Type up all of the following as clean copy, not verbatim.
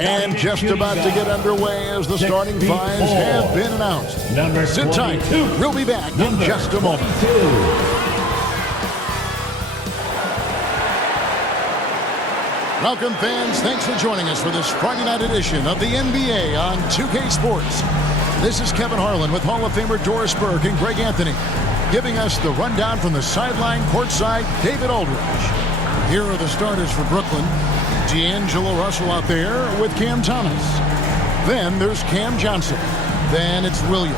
And just about to get underway as the starting fives have been announced. Sit tight. We'll be back in just a moment. Welcome, fans. Thanks for joining us for this Friday night edition of the NBA on 2K Sports. This is Kevin Harlan with Hall of Famer Doris Burke and Greg Anthony, giving us the rundown from the sideline courtside, David Aldridge. Here are the starters for Brooklyn. D'Angelo Russell out there with Cam Thomas. Then there's Cam Johnson. Then it's Williams.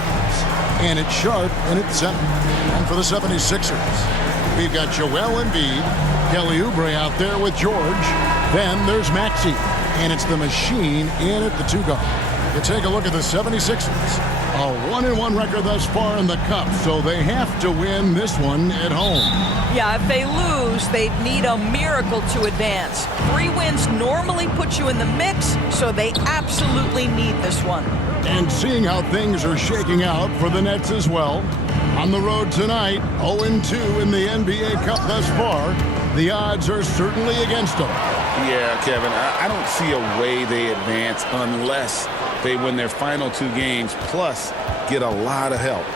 And it's Sharp and it's center. And for the 76ers, we've got Joel Embiid, Kelly Oubre out there with George. Then there's Maxey. And it's the machine in at the 2-guard. You take a look at the 76ers. A 1-1 record thus far in the Cup, so they have to win this one at home. Yeah, if they lose, they'd need a miracle to advance. 3 wins normally put you in the mix, so they absolutely need this one. And seeing how things are shaking out for the Nets as well. On the road tonight, 0-2 in the NBA Cup thus far. The odds are certainly against them. Yeah, Kevin, I don't see a way they advance unless they win their final 2 games, plus get a lot of help.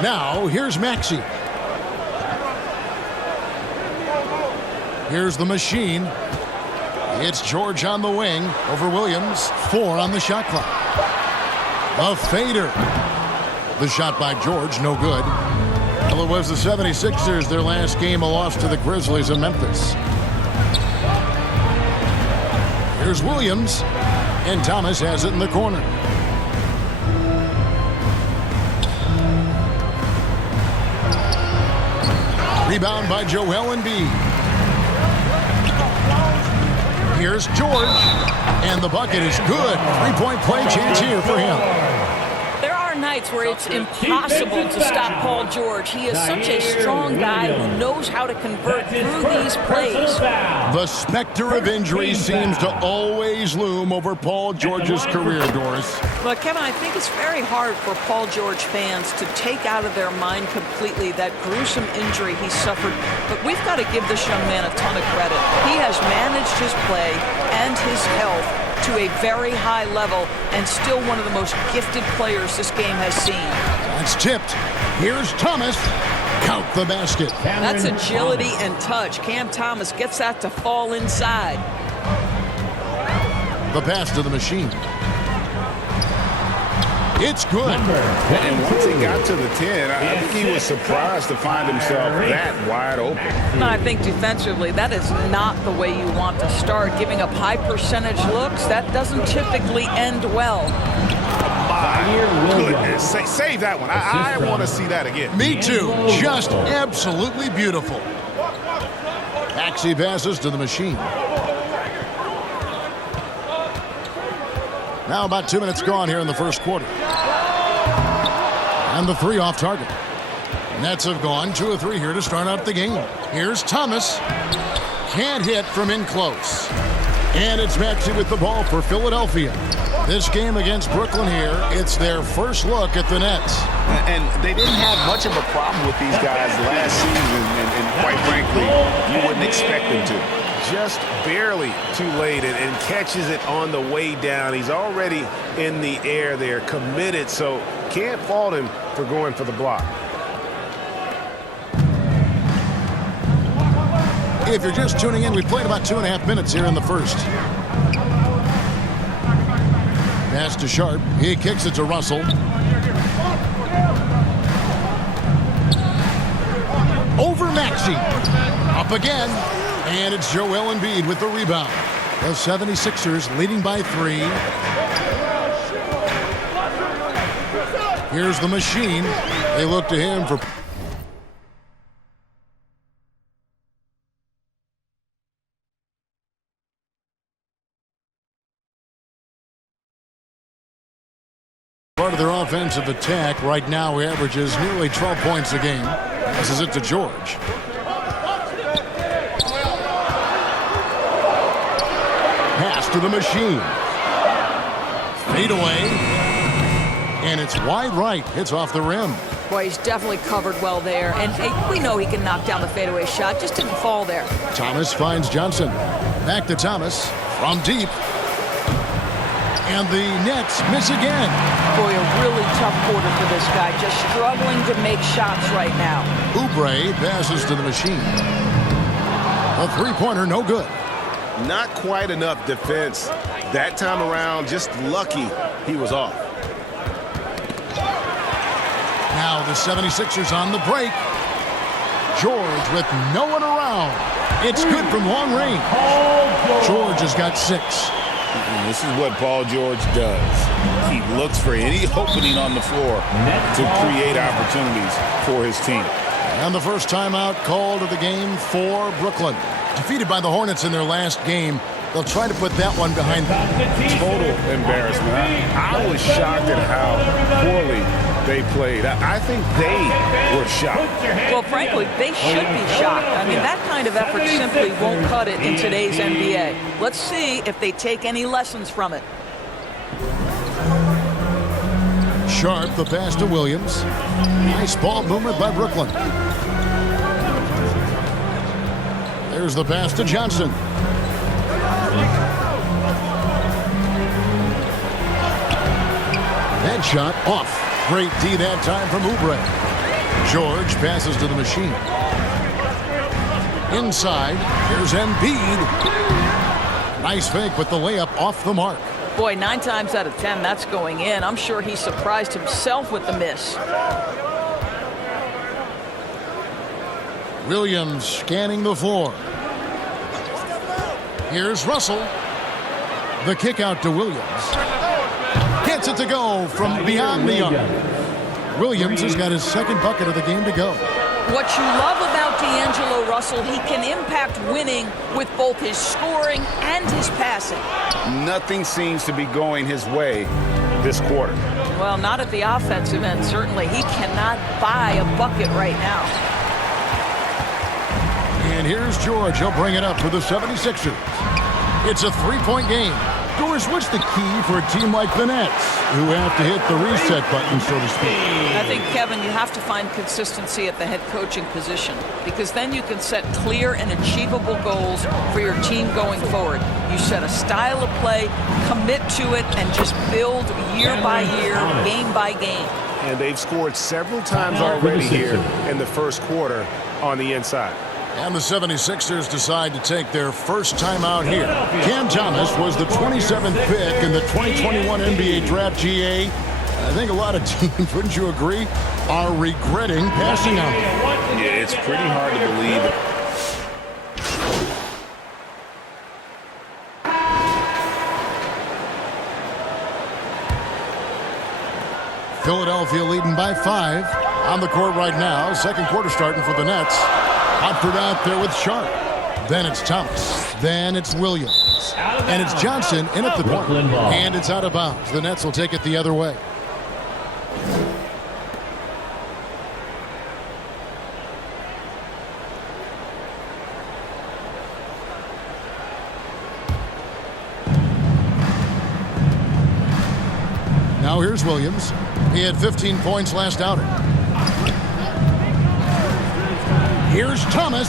Now, here's Maxey. Here's the machine. It's George on the wing over Williams. 4 on the shot clock. A fader. The shot by George, no good. Well, it was the 76ers, their last game, a loss to the Grizzlies in Memphis. Here's Williams. And Thomas has it in the corner. Rebound by Joel Embiid. Here's George. And the bucket is good. 3-point play chance here for him. There are nights where it's impossible to stop Paul George. He is such a strong guy who knows how to convert through these plays. The specter of injury seems to always loom over Paul George's career, Doris. But, Kevin, I think it's very hard for Paul George fans to take out of their mind completely that gruesome injury he suffered. But we've got to give this young man a ton of credit. He has managed his play and his health to a very high level and still one of the most gifted players this game has seen. That's tipped. Here's Thomas. Count the basket. That's agility and touch. Cam Thomas gets that to fall inside. The pass to the machine. It's good. And once he got to the 10, I think he was surprised to find himself that wide open. I think defensively, that is not the way you want to start. Giving up high percentage looks, that doesn't typically end well. My goodness. Save that one. I want to see that again. Me too. Just absolutely beautiful. Maxey passes to the machine. Now about 2 minutes gone here in the first quarter. And the 3 off target. Nets have gone 2 of 3 here to start out the game. Here's Thomas. Can't hit from in close. And it's Maxey with the ball for Philadelphia. This game against Brooklyn here, it's their first look at the Nets. And they didn't have much of a problem with these guys last season, and quite frankly, you wouldn't expect them to. Just barely too late and catches it on the way down. He's already in the air there, committed, so can't fault him for going for the block. If you're just tuning in, we've played about 2.5 minutes here in the first. Pass to Sharp. He kicks it to Russell. Over Maxey. Up again. And it's Joel Embiid with the rebound. The 76ers leading by 3. Here's the machine. They look to him for... part of their offensive attack. Right now, he averages nearly 12 points a game. This is it to George. Pass to the machine. Fade away. And it's wide right. It's off the rim. Boy, he's definitely covered well there. And hey, we know he can knock down the fadeaway shot. Just didn't fall there. Thomas finds Johnson. Back to Thomas. From deep. And the Nets miss again. Boy, a really tough quarter for this guy. Just struggling to make shots right now. Oubre passes to the machine. A three-pointer, no good. Not quite enough defense that time around. Just lucky he was off. Now the 76ers on the break. George with no one around. It's good from long range. George has got 6. And this is what Paul George does. He looks for any opening on the floor to create opportunities for his team. And the first timeout called of the game for Brooklyn. Defeated by the Hornets in their last game, they'll try to put that one behind them. Total embarrassment. I was shocked at how poorly they played. I think they were shocked. Well, frankly, they should be shocked. I mean, that kind of effort simply won't cut it in today's NBA. Let's see if they take any lessons from it. Sharp, the pass to Williams. Nice ball movement by Brooklyn. There's the pass to Johnson. That shot off. Great D that time from Oubre. George passes to the machine. Inside, here's Embiid. Nice fake, but the layup off the mark. Boy, 9 times out of 10, that's going in. I'm sure he surprised himself with the miss. Williams scanning the floor. Here's Russell. The kick out to Williams. Gets it to go from beyond the arc. Williams has got his second bucket of the game to go. What you love about D'Angelo Russell, he can impact winning with both his scoring and his passing. Nothing seems to be going his way this quarter. Well, not at the offensive end, certainly. He cannot buy a bucket right now. And here's George. He'll bring it up for the 76ers. It's a three-point game. Doris, what's the key for a team like the Nets, who have to hit the reset button, so to speak? I think, Kevin, you have to find consistency at the head coaching position, because then you can set clear and achievable goals for your team going forward. You set a style of play, commit to it, and just build year by year, game by game. And they've scored several times already here in the first quarter on the inside. And the 76ers decide to take their first time out here. Cam Thomas was the 27th pick in the 2021 NBA Draft. GA. I think a lot of teams, wouldn't you agree, are regretting passing on him. Yeah, it's pretty hard to believe it. Philadelphia leading by 5 on the court right now. Second quarter starting for the Nets. Hotford out there with Sharp. Then it's Thomas. Then it's Williams. And it's Johnson in at the point. And it's out of bounds. The Nets will take it the other way. Now here's Williams. He had 15 points last outing. Here's Thomas,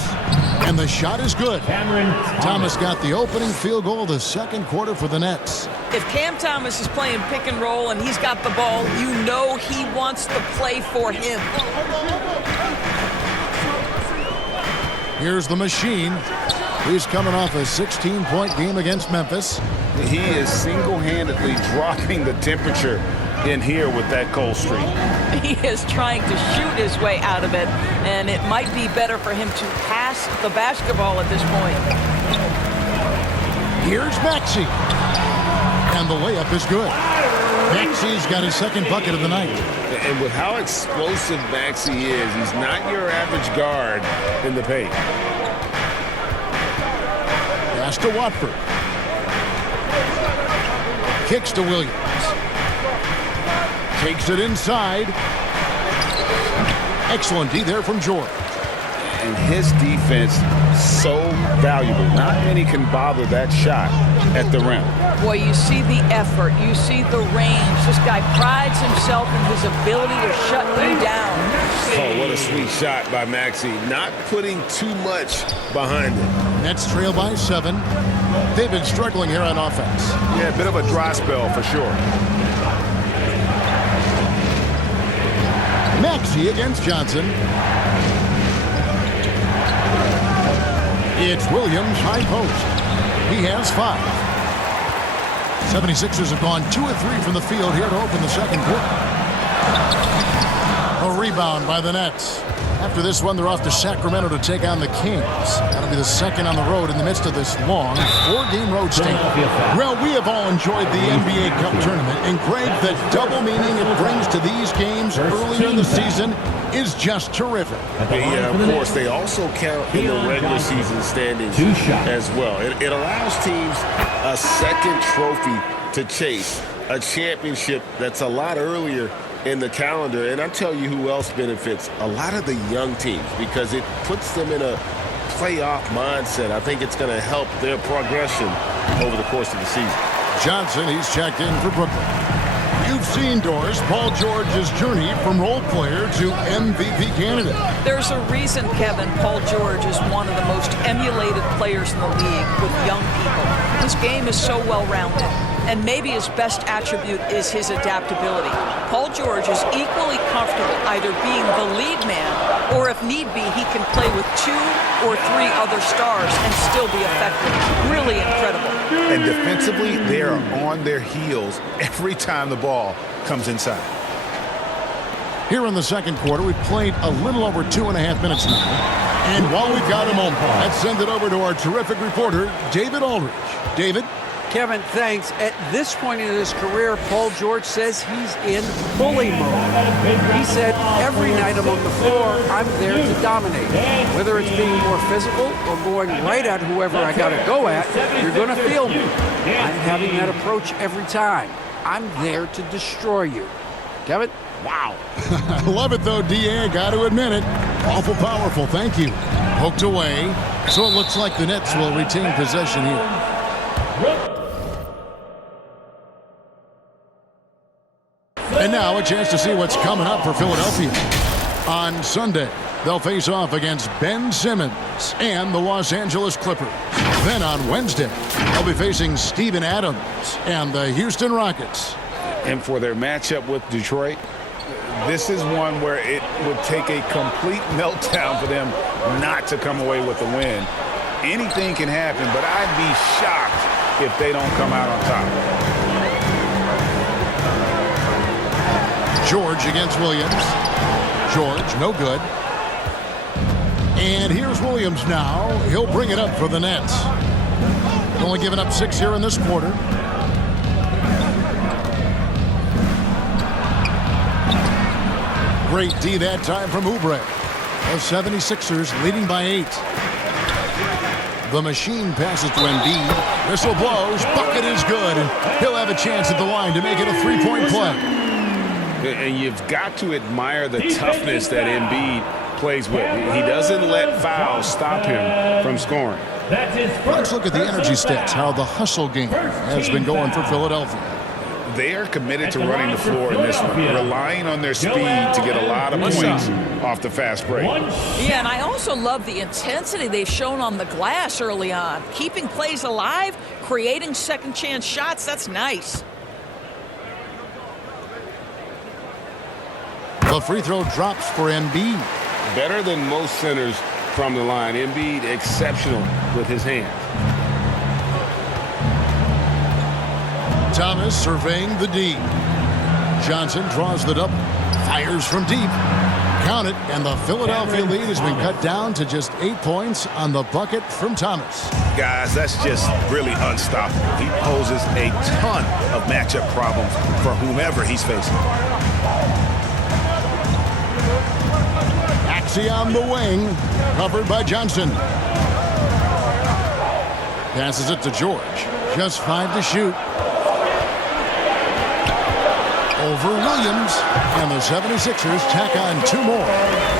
and the shot is good. Thomas got the opening field goal of the second quarter for the Nets. If Cam Thomas is playing pick and roll and he's got the ball, you know he wants the play for him. Here's the machine. He's coming off a 16-point game against Memphis. He is single-handedly dropping the temperature in here with that cold streak. He is trying to shoot his way out of it, and it might be better for him to pass the basketball at this point. Here's Maxey. And the layup is good. Maxey's got his second bucket of the night. And with how explosive Maxey is, he's not your average guard in the paint. Pass to Watford. Kicks to Williams. Takes it inside. Excellent D there from George. And his defense so valuable. Not many can bother that shot at the rim. Boy, you see the effort. You see the range. This guy prides himself in his ability to shut you down. Oh, what a sweet shot by Maxey. Not putting too much behind it. Nets trail by 7. They've been struggling here on offense. Yeah, a bit of a dry spell for sure. Maxey against Johnson. It's Williams, high post. He has 5. 76ers have gone 2 of 3 from the field here to open the second quarter. A rebound by the Nets. After this one, they're off to Sacramento to take on the Kings. That'll be the second on the road in the midst of this long 4-game road stint. Well, we have all enjoyed the NBA Cup tournament, and Greg, the double meaning it brings to these games earlier in the season is just terrific. Yeah, of course, they also count in the regular season standings as well. It allows teams a second trophy to chase, a championship that's a lot earlier in the calendar. And I'll tell you who else benefits, a lot of the young teams, because it puts them in a playoff mindset. I think it's going to help their progression over the course of the season. Johnson, he's checked in for Brooklyn. You've seen, Doris, Paul George's journey from role player to MVP candidate. There's a reason, Kevin, Paul George is one of the most emulated players in the league with young people. His game is so well-rounded, and maybe his best attribute is his adaptability. Paul George is equally comfortable either being the lead man, or if need be, he can play with 2 or 3 other stars and still be effective. Really incredible. And defensively, they are on their heels every time the ball comes inside. Here in the second quarter, we've played a little over 2.5 minutes now. And while we've got him on, let's send it over to our terrific reporter, David Aldridge. David? Kevin, thanks. At this point in his career, Paul George says he's in bully mode. He said, every night I'm on the floor, I'm there to dominate. Whether it's being more physical or going right at whoever I got to go at, you're going to feel me. I'm having that approach every time. I'm there to destroy you. Kevin? Wow. I love it, though, D.A. I got to admit it. Awful powerful. Thank you. Poked away. So it looks like the Nets will retain possession here. And now a chance to see what's coming up for Philadelphia. On Sunday, they'll face off against Ben Simmons and the Los Angeles Clippers. Then on Wednesday, they'll be facing Steven Adams and the Houston Rockets. And for their matchup with Detroit, this is one where it would take a complete meltdown for them not to come away with a win. Anything can happen, but I'd be shocked if they don't come out on top. George against Williams. George, no good. And here's Williams now. He'll bring it up for the Nets. Only giving up 6 here in this quarter. Great D that time from Oubre. The 76ers leading by 8. The machine passes to Embiid. Whistle blows. Bucket is good. And he'll have a chance at the line to make it a 3-point play. And you've got to admire the toughness that Embiid plays with. He doesn't let fouls stop him from scoring. Let's look at the energy stats, how the hustle game has been going for Philadelphia. They are committed to running the floor in this one, relying on their speed to get a lot of points off the fast break. Yeah, and I also love the intensity they've shown on the glass early on. Keeping plays alive, creating second-chance shots, that's nice. The free throw drops for Embiid. Better than most centers from the line. Embiid exceptional with his hands. Thomas surveying the D. Johnson draws the double. Fires from deep. Count it, and the Philadelphia lead has been cut down to just 8 points on the bucket from Thomas. Guys, that's just really unstoppable. He poses a ton of matchup problems for whomever he's facing. Maxey on the wing, covered by Johnson. Passes it to George. Just 5 to shoot. over Williams. And the 76ers tack on 2 more.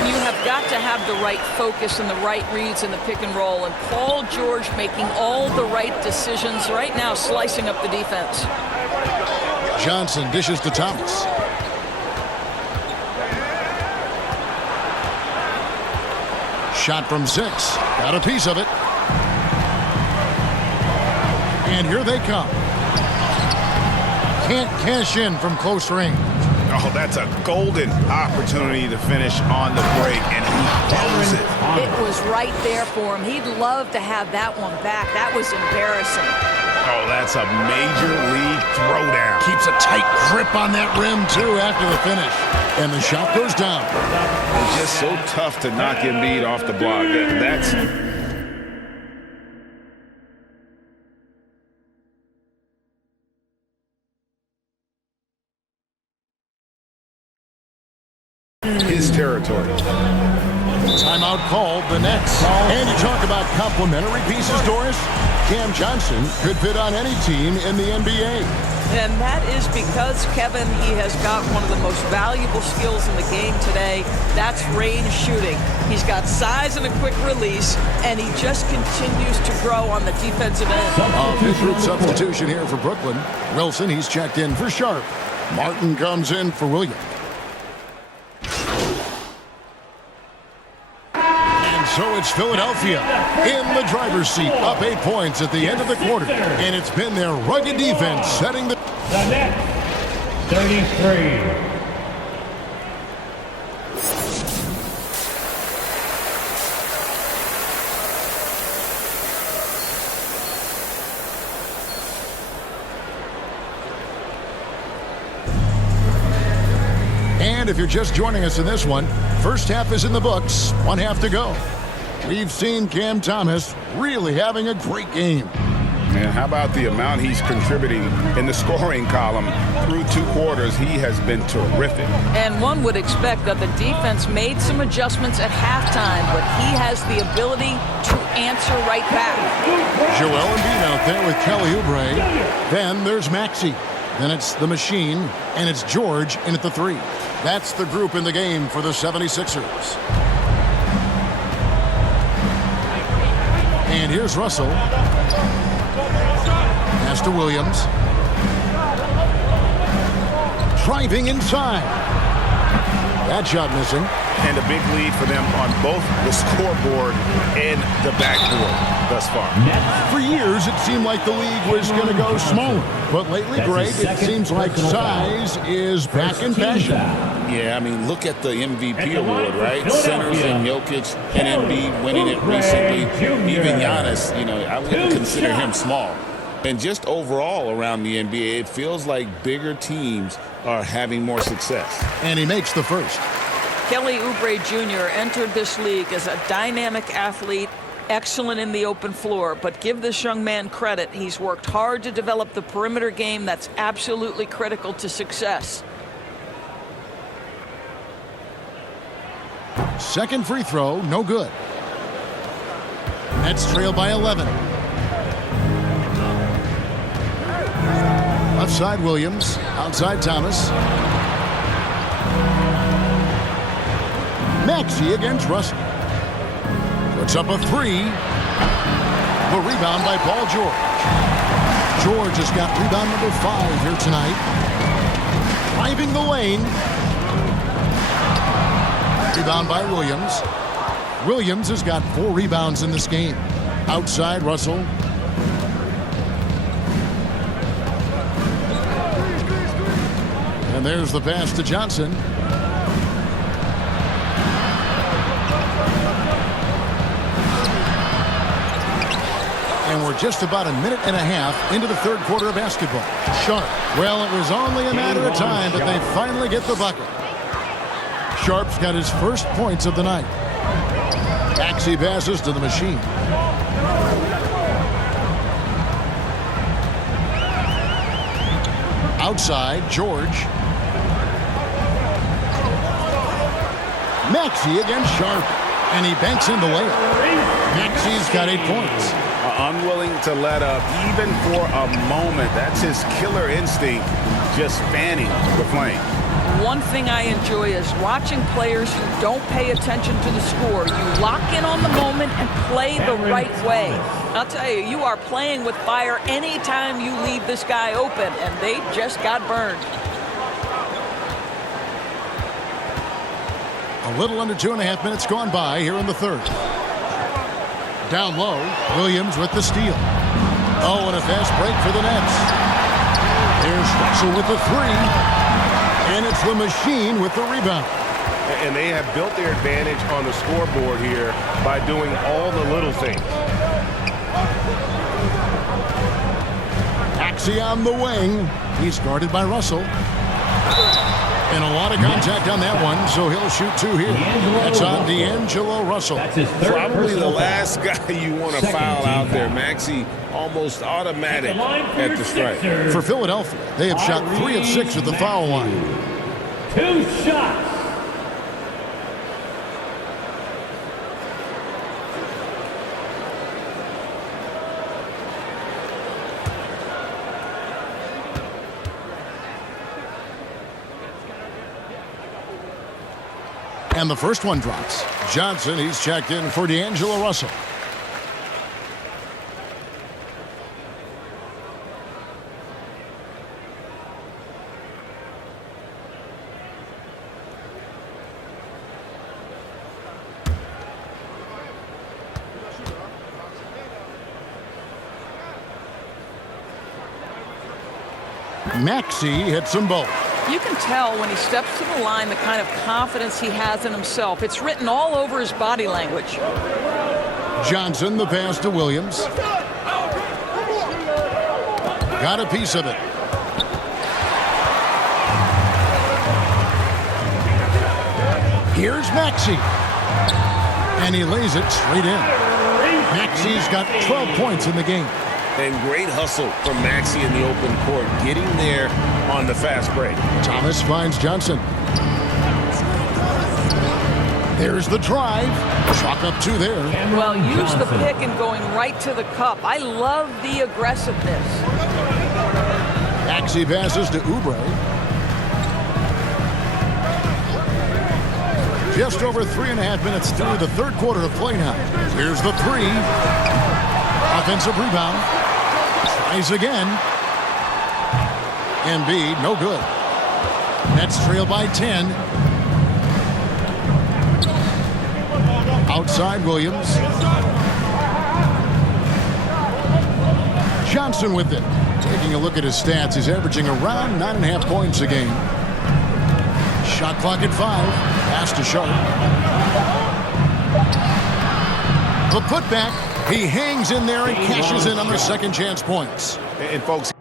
You have got to have the right focus and the right reads in the pick and roll. And Paul George making all the right decisions right now, slicing up the defense. Johnson dishes to Thomas. Shot from 6. Got a piece of it. And here they come. Can't cash in from close range. Oh, that's a golden opportunity to finish on the break, and he blows it. It was right there for him. He'd love to have that one back. That was embarrassing. Oh, that's a major league throwdown. Keeps a tight grip on that rim, too, after the finish. And the shot goes down. It's just so tough to knock Embiid off the block. That's... his territory. Timeout called, the Nets. And you talk about complementary pieces, Doris. Cam Johnson could fit on any team in the NBA. And that is because, Kevin, he has got one of the most valuable skills in the game today. That's range shooting. He's got size and a quick release, and he just continues to grow on the defensive end. Fifth group substitution here for Brooklyn. Wilson, he's checked in for Sharp. Martin comes in for Williams. So it's Philadelphia in the driver's seat, up 8 points at the end of the quarter. And it's been their rugged defense setting the Nets, 33. And if you're just joining us in this one, first half is in the books, 1 half to go. We've seen Cam Thomas really having a great game. Man, how about the amount he's contributing in the scoring column through 2 quarters? He has been terrific. And one would expect that the defense made some adjustments at halftime, but he has the ability to answer right back. Joel Embiid out there with Kelly Oubre. Then there's Maxey. Then it's the Machine, and it's George in at the 3. That's the group in the game for the 76ers. And here's Russell. Pass to Williams. Driving inside. That shot missing. And a big lead for them on both the scoreboard and the backboard thus far. For years, it seemed like the league was going to go smaller. But lately, Greg, it seems like size is back in fashion. Yeah, I mean, look at the MVP award, right? Centers and Jokic and Embiid winning it recently. Even Giannis, you know, I wouldn't consider him small. And just overall around the NBA, it feels like bigger teams are having more success. And he makes the first. Kelly Oubre Jr. entered this league as a dynamic athlete, excellent in the open floor, but give this young man credit. He's worked hard to develop the perimeter game that's absolutely critical to success. Second free throw, no good. Nets trail by 11. Left side Williams, outside Thomas. Maxey against Russell. Puts up a 3. The rebound by Paul George. George has got rebound number 5 here tonight. Driving the lane. Rebound by Williams. Williams has got 4 rebounds in this game. Outside Russell. And there's the pass to Johnson. And we're just about a minute and a half into the third quarter of basketball. Sharp. Well, it was only a matter of time, but they finally get the bucket. Sharp's got his first points of the night. Maxey passes to the Machine. Outside, George. Maxey against Sharp. And he banks in the layup. Maxey's got 8 points. unwilling to let up even for a moment. That's his killer instinct, just fanning the flame. One thing I enjoy is watching players who don't pay attention to the score. You lock in on the moment and play the right way. I'll tell you, you are playing with fire anytime you leave this guy open, and they just got burned. A little under 2.5 minutes gone by here in the third. Down low, Williams with the steal. Oh, and a fast break for the Nets. Here's Russell with the three. And it's the machine with the rebound. And they have built their advantage on the scoreboard here by doing all the little things. Maxey on the wing. He's guarded by Russell. And a lot of contact on that one, so he'll shoot two here. That's on D'Angelo Russell. That's his third. Probably the last guy you want to foul out there. Maxey almost automatic at the strike. For Philadelphia, they have shot 3 of 6 at the foul line. 2 shots. And the first one drops. Johnson, he's checked in for D'Angelo Russell. Maxey hits them both. You can tell when he steps to the line the kind of confidence he has in himself. It's written all over his body language. Johnson, the pass to Williams. Got a piece of it. Here's Maxey. And he lays it straight in. Maxey's got 12 points in the game. And great hustle from Maxey in the open court, getting there on the fast break. Thomas finds Johnson. There's the drive. Chalk up 2 there. Well, use the pick and going right to the cup. I love the aggressiveness. Maxey passes to Oubre. Just over 3.5 minutes through the third quarter of play now. Here's the three. Offensive rebound. Tries again. Embiid, no good. Nets trail by 10. Outside Williams. Johnson with it. Taking a look at his stats, he's averaging around 9.5 points a game. Shot clock at 5. Pass to Sharp. The putback. He hangs in there and cashes in on the second chance points. And folks,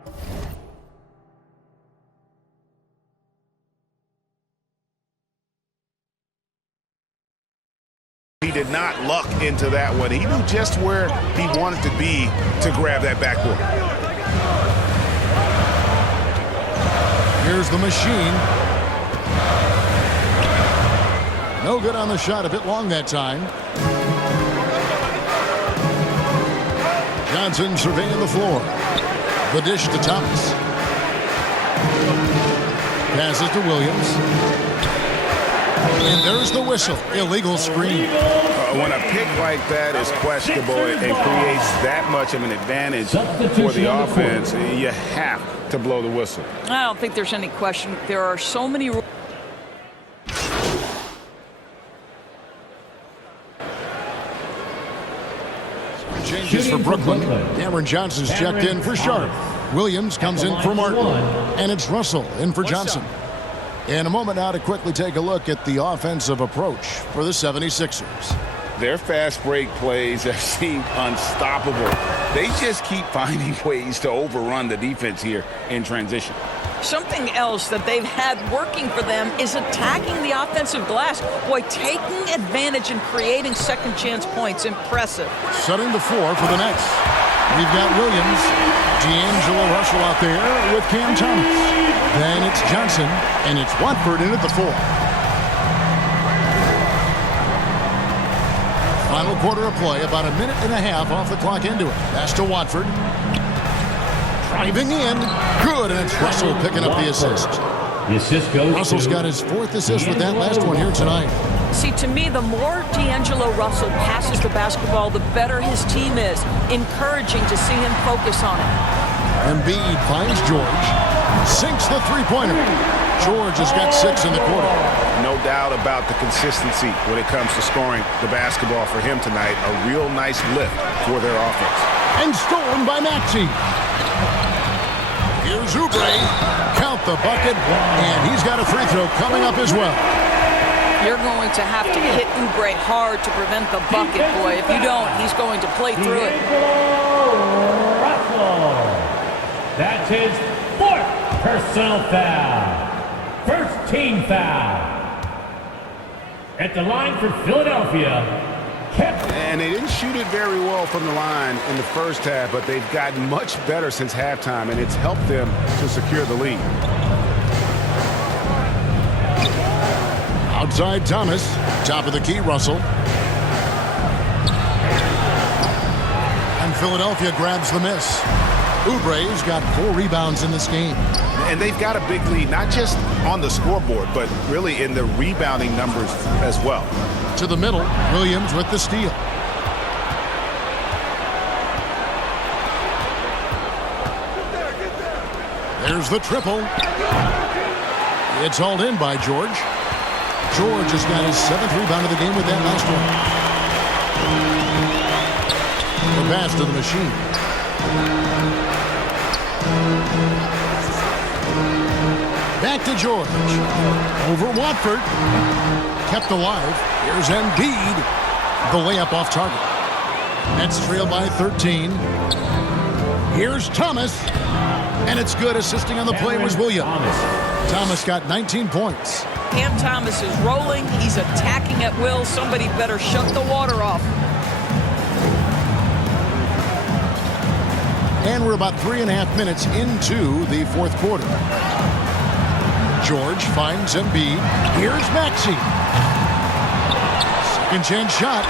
he did not luck into that one. He knew just where he wanted to be to grab that backboard. Here's the machine. No good on the shot, a bit long that time. Johnson surveying the floor. The dish to Thomas. Passes to Williams. And there's the whistle. Illegal screen. When a pick like that is questionable and creates that much of an advantage for the offense, you have to blow the whistle. I don't think there's any question. There are so many rules. Changes for Brooklyn. Cameron Johnson's checked in for Sharp. Williams comes in for Martin. And it's Russell in for Johnson. In a moment now to quickly take a look at the offensive approach for the 76ers. Their fast break plays have seemed unstoppable. They just keep finding ways to overrun the defense here in transition. Something else that they've had working for them is attacking the offensive glass. Boy, taking advantage and creating second chance points. Impressive. Setting the floor for the Nets. We've got Williams, D'Angelo Russell out there with Cam Thomas. Then it's Johnson, and it's Watford in at the 4. Final quarter of play, about a minute and a half off the clock into it. Pass to Watford. Driving in. Good, and it's Russell picking up the assist. The assist goes Russell's got his 4th assist with that last one here tonight. See, to me, the more D'Angelo Russell passes the basketball, the better his team is. Encouraging to see him focus on it. Embiid finds George. Sinks the three-pointer. George has got 6 in the quarter. No doubt about the consistency when it comes to scoring the basketball for him tonight. A real nice lift for their offense. And stolen by Maxey. Here's Oubre. Count the bucket, and he's got a free throw coming up as well. You're going to have to hit Oubre hard to prevent the bucket, boy. If you don't, he's going to play through it. Russell. That's his 4th personal foul. First team foul. At the line for Philadelphia, And they didn't shoot it very well from the line in the first half, but they've gotten much better since halftime, and it's helped them to secure the lead. Outside Thomas. Top of the key, Russell. And Philadelphia grabs the miss. Oubre's got 4 rebounds in this game. And they've got a big lead, not just on the scoreboard, but really in the rebounding numbers as well. To the middle, Williams with the steal. There's the triple. It's hauled in by George. George has got his 7th rebound of the game with that last one. The pass to the machine. Back to George. Over Watford. Kept alive. Here's Embiid. The layup off target. Nets trail by 13. Here's Thomas. And it's good. Assisting on the play was Williams. Thomas got 19 points. Cam Thomas is rolling. He's attacking at will. Somebody better shut the water off. And we're about 3.5 minutes into the 4th quarter. George finds Embiid. Here's Maxey. Second chance shot.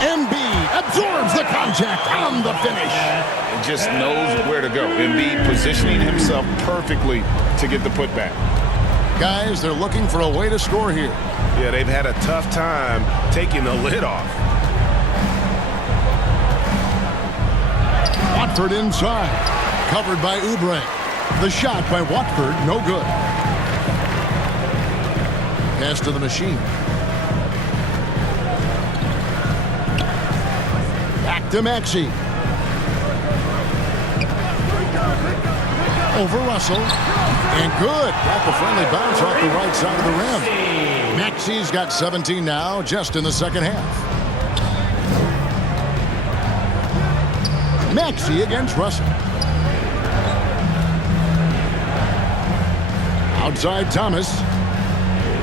Embiid absorbs the contact on the finish. And just knows where to go. Embiid positioning himself perfectly to get the putback. Guys, they're looking for a way to score here. Yeah, they've had a tough time taking the lid off. Watford inside. Covered by Oubre. The shot by Watford, no good. Pass to the machine. Back to Maxey. Over Russell. And good. Got the friendly bounce off the right side of the rim. Maxey's got 17 now, just in the second half. Maxey against Russell. Outside Thomas.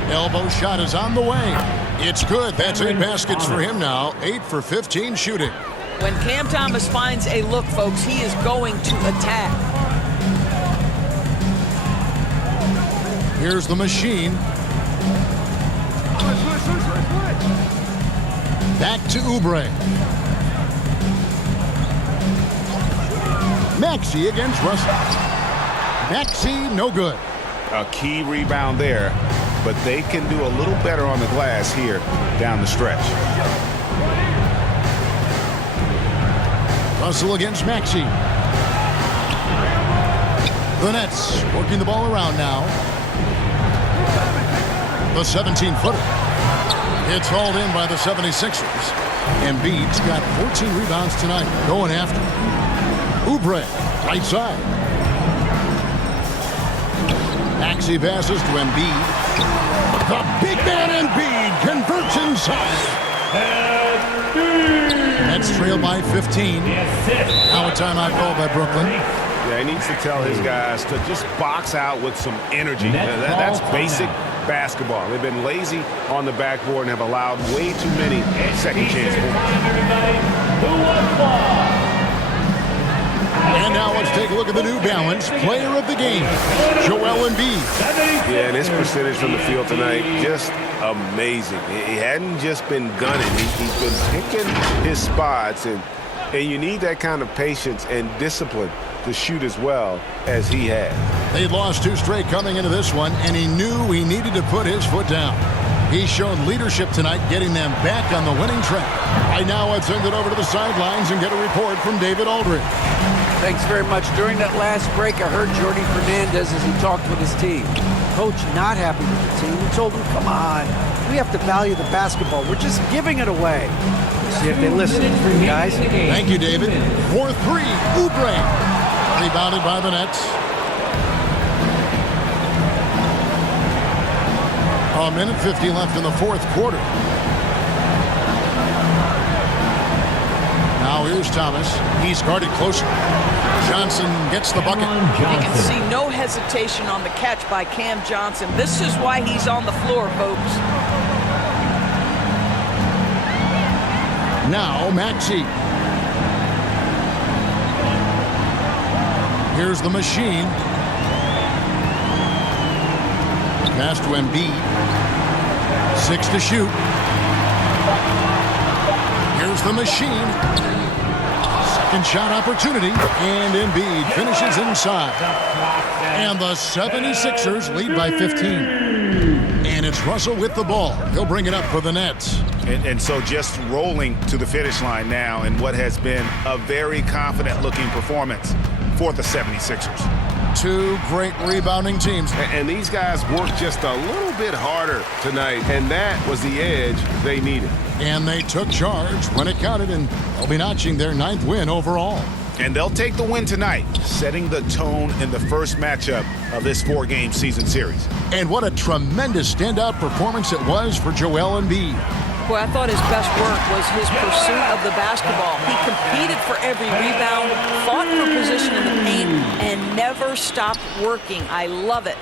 Elbow shot is on the way. It's good. That's 8 baskets for him now. 8 for 15 shooting. When Cam Thomas finds a look, folks, he is going to attack. Here's the machine. Back to Oubre. Maxey against Russell. Maxey, no good. A key rebound there, but they can do a little better on the glass here down the stretch. Russell against Maxey. The Nets working the ball around now. The 17-footer. It's hauled in by the 76ers. Embiid's got 14 rebounds tonight. Going after. Oubre, right side. Maxey passes to Embiid. The big man Embiid converts inside. Nets trail by 15. Now a timeout called by Brooklyn. Yeah, he needs to tell his guys to just box out with some energy. That's basic basketball. They've been lazy on the backboard and have allowed way too many second chance points. And now let's take a look at the New Balance Player of the Game, Joel Embiid. Yeah, and his percentage from the field tonight, just amazing. He hadn't just been gunning. He's been picking his spots, and you need that kind of patience and discipline to shoot as well as he had. They'd lost 2 straight coming into this one, and he knew he needed to put his foot down. He showed leadership tonight, getting them back on the winning track. Right now, I'd send it over to the sidelines and get a report from David Aldridge. Thanks very much. During that last break, I heard Jordi Fernandez as he talked with his team. Coach not happy with the team. He told them, come on, we have to value the basketball. We're just giving it away. See if they listen, guys. Thank you, David. For 3, Oubre. Rebounded by the Nets. A minute 50 left in the 4th quarter. Now here's Thomas. He's guarded closer. Johnson gets the bucket. You can see no hesitation on the catch by Cam Johnson. This is why he's on the floor, folks. Now Maxey. Here's the machine. Pass to Embiid. 6 to shoot. Here's the machine. Second shot opportunity. And Embiid finishes inside. And the 76ers lead by 15. And it's Russell with the ball. He'll bring it up for the Nets. And so just rolling to the finish line now in what has been a very confident-looking performance for the 76ers. 2 great rebounding teams. And these guys worked just a little bit harder tonight, and that was the edge they needed. And they took charge when it counted, and they'll be notching their 9th win overall. And they'll take the win tonight, setting the tone in the first matchup of this 4-game season series. And what a tremendous standout performance it was for Joel Embiid. Boy, I thought his best work was his pursuit of the basketball. He competed for every rebound, fought for position in the paint, and never stopped working. I love it.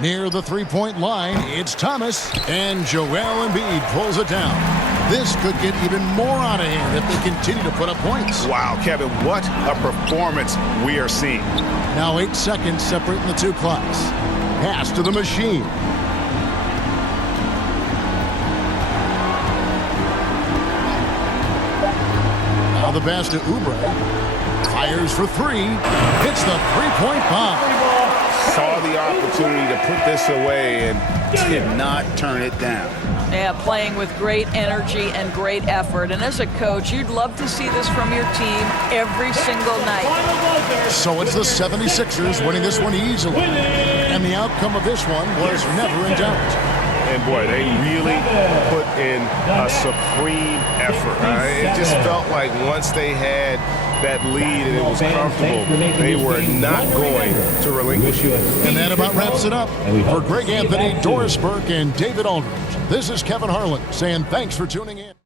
Near the 3-point line, it's Thomas, and Joel Embiid pulls it down. This could get even more out of hand if they continue to put up points. Wow, Kevin, what a performance we are seeing. Now 8 seconds separating the 2 clocks. Pass to the machine. Now the pass to Oubre. Fires for 3. Hits the 3-point bomb. Saw the opportunity to put this away and did not turn it down. Yeah, playing with great energy and great effort. And as a coach, you'd love to see this from your team every single night. So it's the 76ers winning this one easily. And the outcome of this one was never in doubt. And boy, they really put in a supreme effort. It just felt like once they had that lead and it was comfortable, they were not going to relinquish it. And that about wraps it up. For Greg Anthony, Doris Burke, and David Aldridge, this is Kevin Harlan saying thanks for tuning in.